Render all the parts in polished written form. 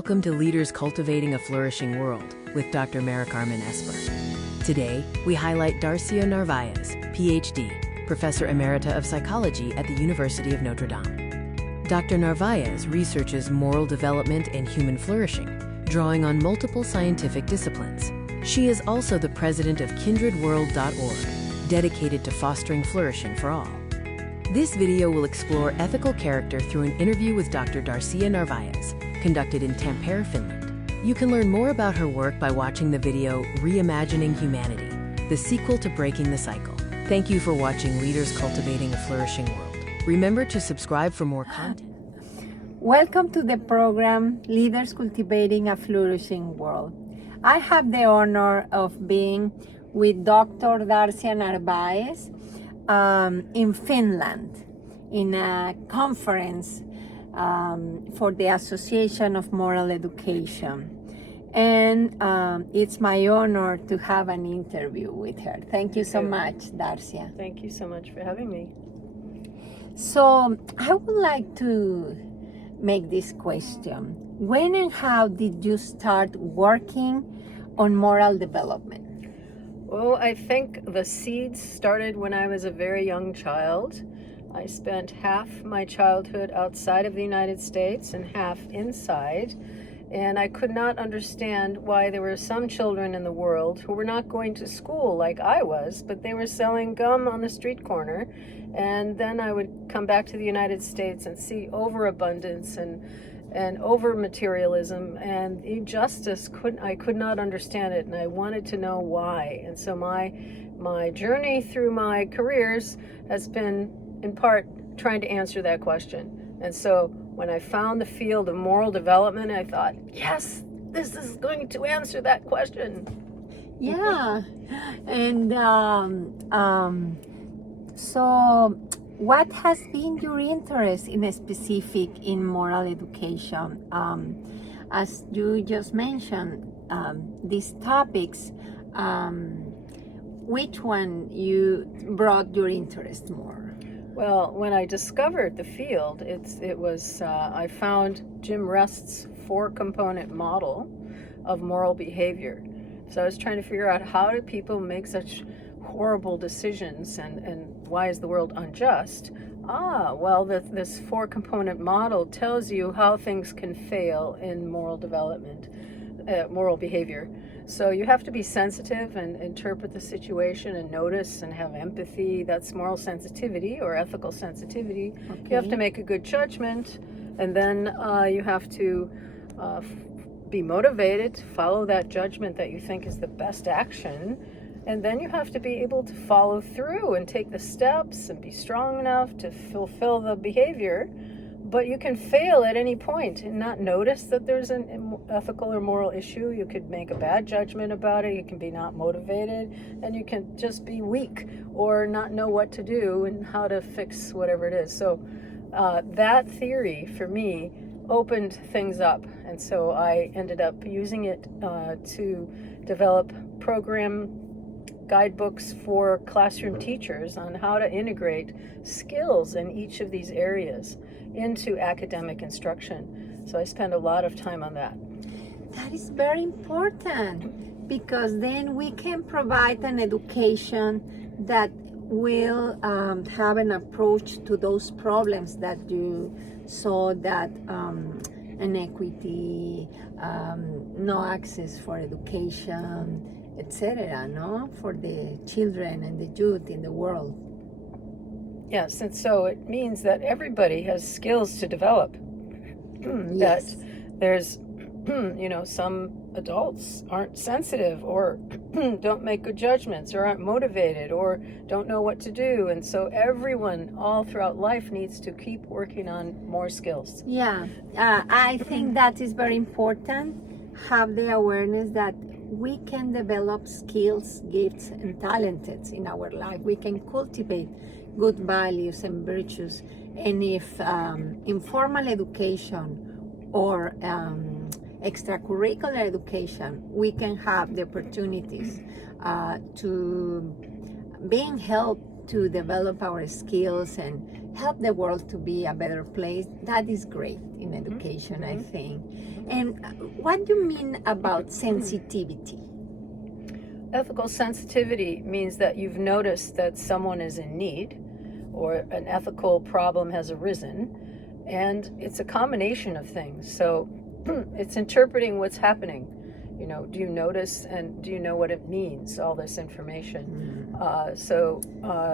Welcome to Leaders Cultivating a Flourishing World with Dr. Maricarmen Esper. Today, we highlight Darcia Narvaez, PhD, Professor Emerita of Psychology at the University of Notre Dame. Dr. Narvaez researches moral development and human flourishing, drawing on multiple scientific disciplines. She is also the president of kindredworld.org, dedicated to fostering flourishing for all. This video will explore ethical character through an interview with Dr. Darcia Narvaez, conducted in Tampere, Finland. You can learn more about her work by watching the video Reimagining Humanity, the sequel to Breaking the Cycle. Thank you for watching Leaders Cultivating a Flourishing World. Remember to subscribe for more content. Welcome to the program Leaders Cultivating a Flourishing World. I have the honor of being with Dr. Darcia Narvaez in Finland in a conference for the Association of Moral Education. And it's my honor to have an interview with her. Thank you so much, Darcia. Thank you so much for having me. So I would like to make this question. When and how did you start working on moral development? Well, I think the seeds started when I was a very young child. I spent half my childhood outside of the United States and half inside, and I could not understand why there were some children in the world who were not going to school like I was, but they were selling gum on the street corner. And then I would come back to the United States and see overabundance and over materialism and injustice. I could not understand it, and I wanted to know why. And so my journey through my careers has been in part trying to answer that question. And so when I found the field of moral development, I thought, yes, this is going to answer that question. Yeah. And so what has been your interest in a specific in moral education? As you just mentioned, these topics, which one you brought your interest more? Well, when I discovered the field, I found Jim Rest's 4-component model of moral behavior. So I was trying to figure out, how do people make such horrible decisions, and why is the world unjust? Well, this 4-component model tells you how things can fail in moral development, moral behavior. So you have to be sensitive and interpret the situation and notice and have empathy. That's moral sensitivity or ethical sensitivity. Okay. You have to make a good judgment, and then you have to be motivated to follow that judgment that you think is the best action. And then you have to be able to follow through and take the steps and be strong enough to fulfill the behavior. But you can fail at any point and not notice that there's an ethical or moral issue. You could make a bad judgment about it. You can be not motivated, and you can just be weak or not know what to do and how to fix whatever it is. So that theory for me opened things up. And so I ended up using it to develop program guidebooks for classroom teachers on how to integrate skills in each of these areas into academic instruction. So I spend a lot of time on that. That is very important, because then we can provide an education that will have an approach to those problems that you saw, that inequity, no access for education, etc., no, for the children and the youth in the world. Yes, and so it means that everybody has skills to develop. Yes. That there's, some adults aren't sensitive, or don't make good judgments, or aren't motivated, or don't know what to do. And so everyone all throughout life needs to keep working on more skills. Yeah, I think that is very important. Have the awareness that we can develop skills, gifts, and talents in our life. We can cultivate good values and virtues. And if informal education or extracurricular education, we can have the opportunities to being helped to develop our skills and help the world to be a better place, that is great in education, I think. And what do you mean about sensitivity? Ethical sensitivity means that you've noticed that someone is in need or an ethical problem has arisen, and it's a combination of things. So it's interpreting what's happening. You know, do you notice and do you know what it means, all this information?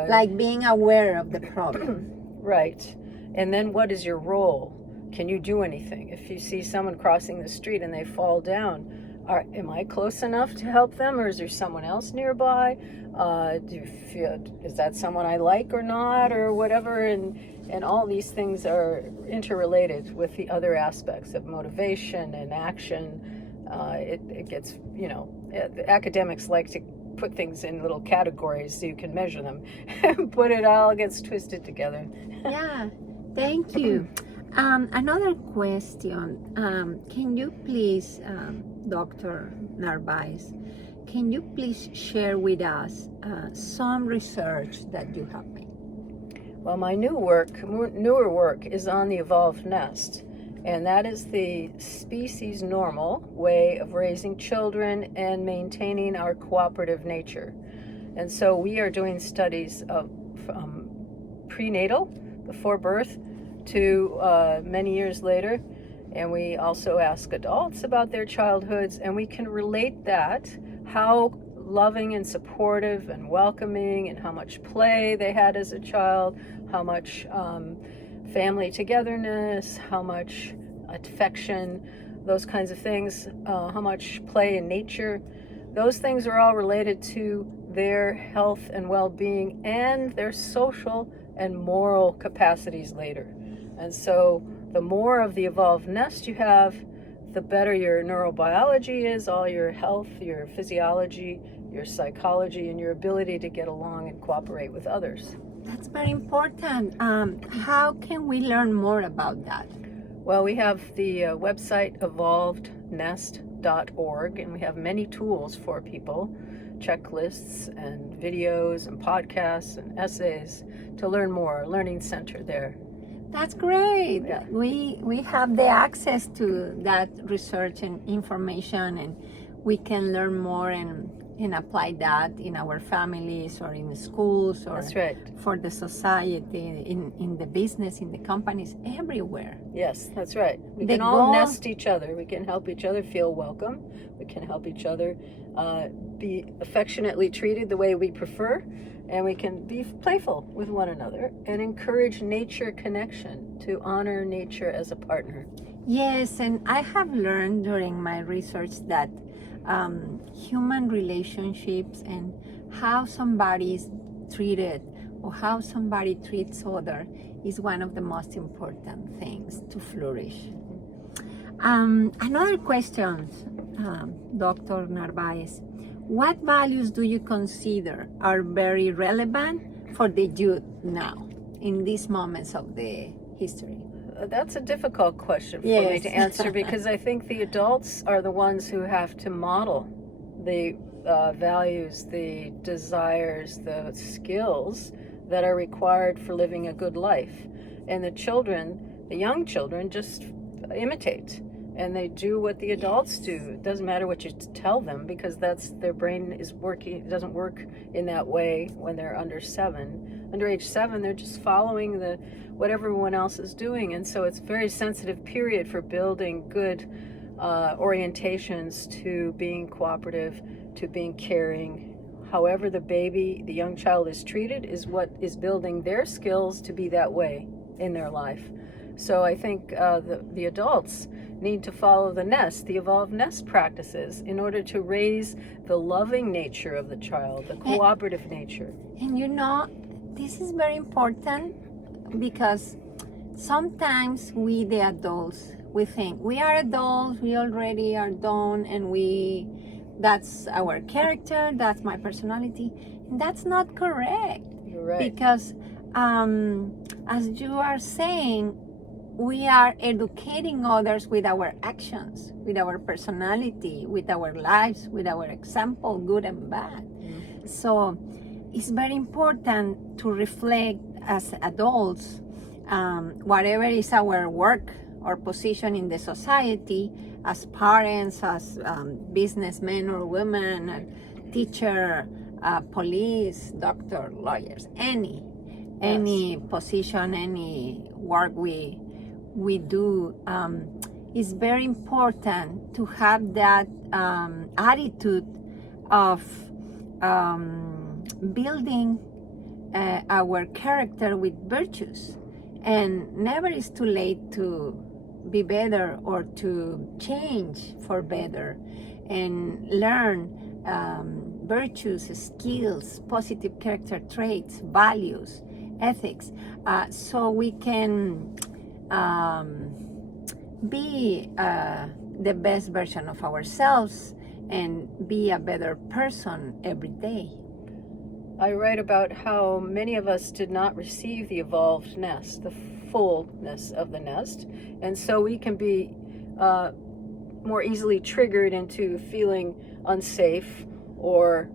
Like being aware of the problem. Right. And then what is your role? Can you do anything? If you see someone crossing the street and they fall down, am I close enough to help them, or is there someone else nearby? Do you feel, is that someone I like or not, or whatever? And all these things are interrelated with the other aspects of motivation and action. It gets, you know, the academics like to put things in little categories so you can measure them. But it all gets twisted together. Yeah, thank you. Another question. Can you please, Dr. Narvaez, can you please share with us some research that you have made? Well, my newer work is on the evolved nest, and that is the species normal way of raising children and maintaining our cooperative nature. And so we are doing studies of prenatal, before birth, to many years later. And we also ask adults about their childhoods, and we can relate that, how loving and supportive and welcoming, and how much play they had as a child, how much family togetherness, how much affection, those kinds of things, how much play in nature. Those things are all related to their health and well-being and their social and moral capacities later. And so the more of the evolved nest you have, the better your neurobiology is, all your health, your physiology, your psychology, and your ability to get along and cooperate with others. That's very important. How can we learn more about that? Well, we have the website evolvednest.org, and we have many tools for people, checklists and videos and podcasts and essays to learn more, Learning Center there. That's great. Yeah. We have the access to that research and information, and we can learn more and apply that in our families or in schools or That's right. for the society, in the business, in the companies, everywhere. Yes, that's right. We The can all goal- nest each other. We can help each other feel welcome. We can help each other be affectionately treated the way we prefer. And we can be playful with one another and encourage nature connection, to honor nature as a partner. Yes, and I have learned during my research that human relationships and how somebody is treated or how somebody treats other is one of the most important things to flourish. Another question, Dr. Narvaez. What values do you consider are very relevant for the youth now, in these moments of the history? That's a difficult question for me to answer, because I think the adults are the ones who have to model the values, the desires, the skills that are required for living a good life. And the children, the young children, just imitate. And they do what the adults do. It doesn't matter what you tell them, because that's their brain is working. It doesn't work in that way when they're under 7. Under age 7, they're just following what everyone else is doing. And so it's a very sensitive period for building good orientations to being cooperative, to being caring. However the young child is treated is what is building their skills to be that way in their life. So I think the adults need to follow the evolved nest practices in order to raise the loving nature of the child, the cooperative nature. And you know, this is very important, because sometimes we, the adults, we think we are adults, we already are done, and that's our character, that's my personality. And that's not correct. You're right. Because as you are saying, we are educating others with our actions, with our personality, with our lives, with our example, good and bad. So it's very important to reflect as adults, whatever is our work or position in the society, as parents, as businessmen or women, teacher, police, doctor, lawyers, any position, any work we do, it's very important to have that attitude of building our character with virtues. And never is too late to be better or to change for better and learn virtues, skills, positive character traits, values, ethics, so we can be the best version of ourselves and be a better person every day. I write about how many of us did not receive the evolved nest, the fullness of the nest, and so we can be more easily triggered into feeling unsafe or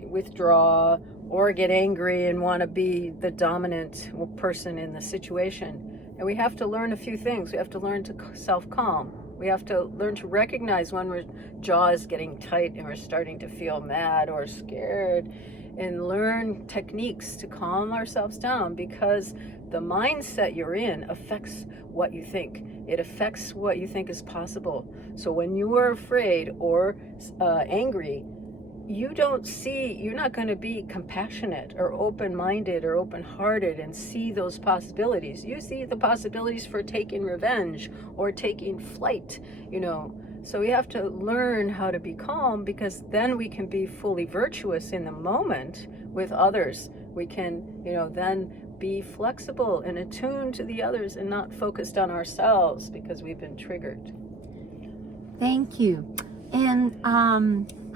withdraw or get angry and want to be the dominant person in the situation. And we have to learn a few things. We have to learn to self-calm. We have to learn to recognize when our jaw is getting tight and we're starting to feel mad or scared, and learn techniques to calm ourselves down, because the mindset you're in affects what you think. It affects what you think is possible. So when you are afraid or angry, you're not going to be compassionate or open-minded or open-hearted and see those possibilities. You see the possibilities for taking revenge or taking flight, So we have to learn how to be calm, because then we can be fully virtuous in the moment with others. We can, then be flexible and attuned to the others and not focused on ourselves because we've been triggered. Thank you. And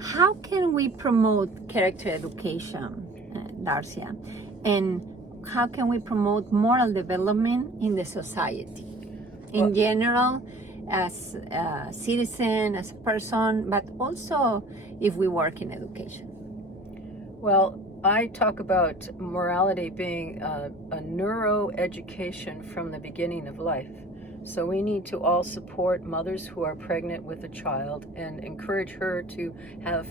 how can we promote character education, Darcia? And how can we promote moral development in the society in general, as a citizen, as a person, but also if we work in education? Well, I talk about morality being a neuroeducation from the beginning of life. So we need to all support mothers who are pregnant with a child and encourage her to have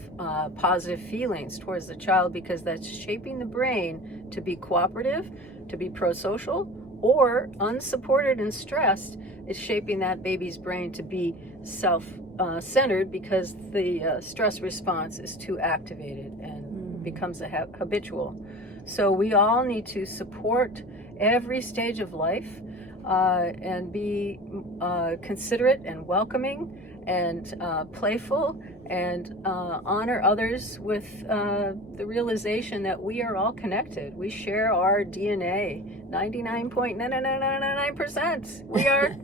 positive feelings towards the child, because that's shaping the brain to be cooperative, to be pro-social, or unsupported and stressed, is shaping that baby's brain to be self-centered, because the stress response is too activated and becomes habitual. So we all need to support every stage of life and be considerate and welcoming and playful, and honor others with the realization that we are all connected. We share our DNA, 99.99999%. We are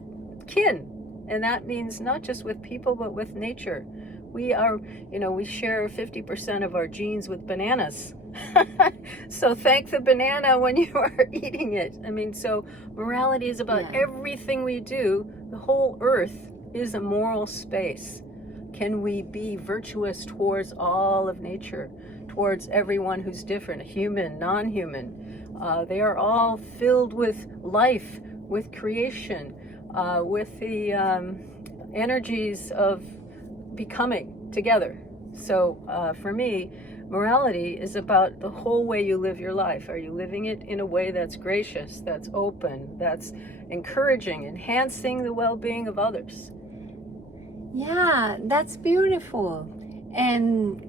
kin, and that means not just with people but with nature. We are, we share 50% of our genes with bananas. So thank the banana when you are eating it. So morality is about everything we do. The whole earth is a moral space. Can we be virtuous towards all of nature, towards everyone who's different, human, non-human? They are all filled with life, with creation, with the energies of becoming together. So for me, morality is about the whole way you live your life. Are you living it in a way that's gracious, that's open, that's encouraging, enhancing the well-being of others? Yeah, that's beautiful. And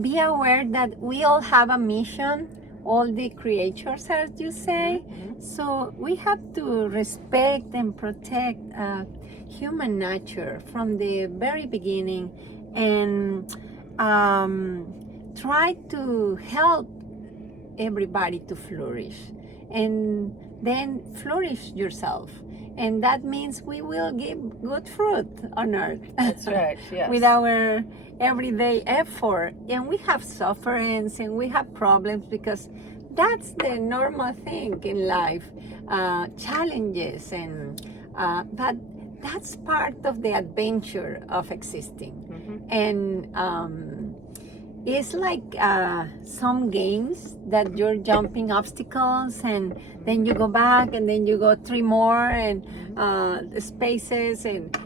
be aware that we all have a mission, all the creatures, as you say. Mm-hmm. So we have to respect and protect human nature from the very beginning, and try to help everybody to flourish, and then flourish yourself. And that means we will give good fruit on earth. That's right, yes. With our everyday effort. And we have sufferings and we have problems, because that's the normal thing in life. Challenges, but that's part of the adventure of existing. Mm-hmm. And it's like some games that you're jumping obstacles and then you go back and then you go three more and spaces and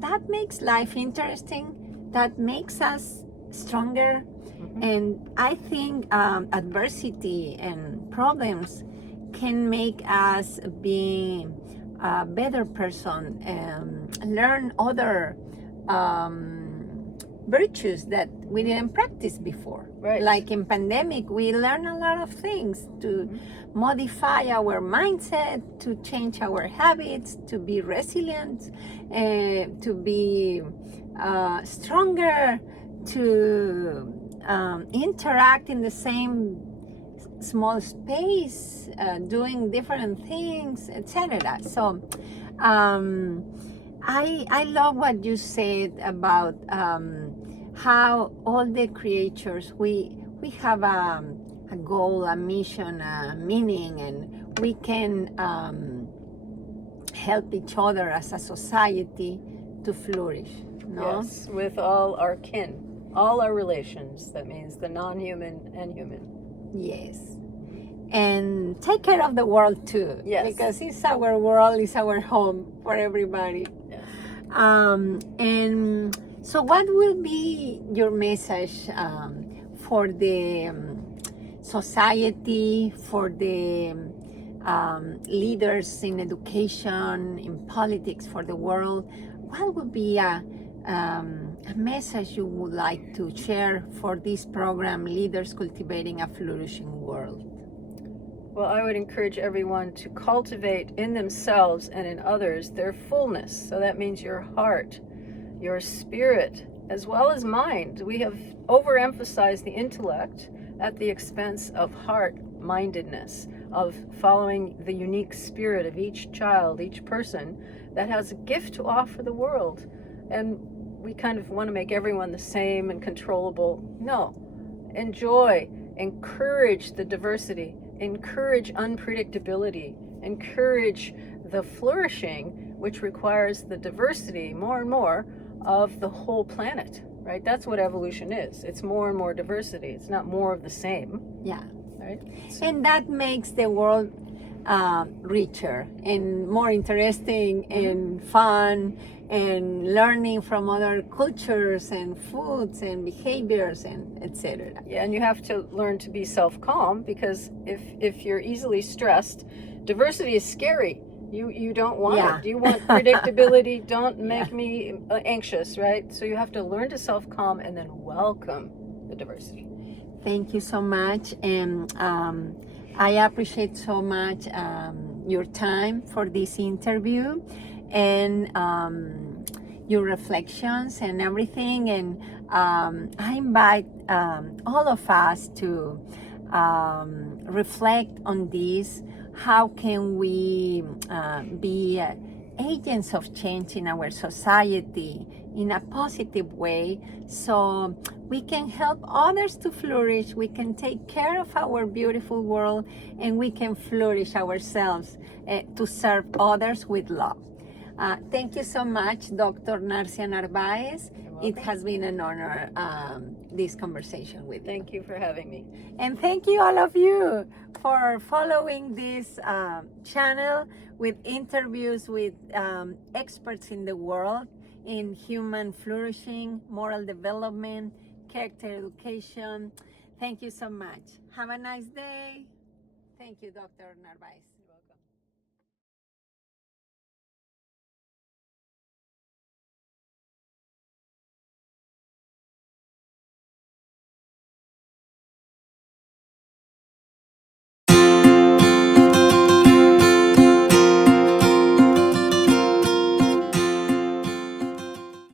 that makes life interesting. That makes us stronger. And I think adversity and problems can make us be a better person and learn other virtues that we didn't practice before. Right. Like in pandemic, we learn a lot of things to modify our mindset, to change our habits, to be resilient, to be stronger, to interact in the same small space, doing different things, etc. So I love what you said about how all the creatures, we have a goal, a mission, a meaning, and we can help each other as a society to flourish. No? Yes, with all our kin, all our relations. That means the non-human and human. Yes. And take care of the world too. Yes. Because it's our world, it's our home for everybody. Yes. And so what will be your message for the society, for the leaders in education, in politics, for the world? What would be a message you would like to share for this program, Leaders Cultivating a Flourishing World? Well, I would encourage everyone to cultivate in themselves and in others their fullness. So that means your heart, your spirit, as well as mind. We have overemphasized the intellect at the expense of heart-mindedness, of following the unique spirit of each child, each person that has a gift to offer the world. And we kind of want to make everyone the same and controllable. No. Enjoy, encourage the diversity, encourage unpredictability, encourage the flourishing, which requires the diversity more and more of the whole planet, right? That's what evolution is. It's more and more diversity. It's not more of the same. Yeah. Right? And that makes the world richer and more interesting and fun, and learning from other cultures and foods and behaviors and etc. Yeah, and you have to learn to be self-calm, because if you're easily stressed, diversity is scary. You don't want it. You want predictability. Don't make me anxious, right? So you have to learn to self-calm and then welcome the diversity. Thank you so much, and I appreciate so much your time for this interview and your reflections and everything. And I invite all of us to reflect on this. How can we be agents of change in our society in a positive way, so we can help others to flourish, we can take care of our beautiful world, and we can flourish ourselves to serve others with love. Thank you so much, Dr. Darcia Narvaez. It has been an honor, this conversation with you. Thank you for having me. And thank you, all of you, for following this channel with interviews with experts in the world in human flourishing, moral development, character education. Thank you so much. Have a nice day. Thank you, Dr. Narvaez.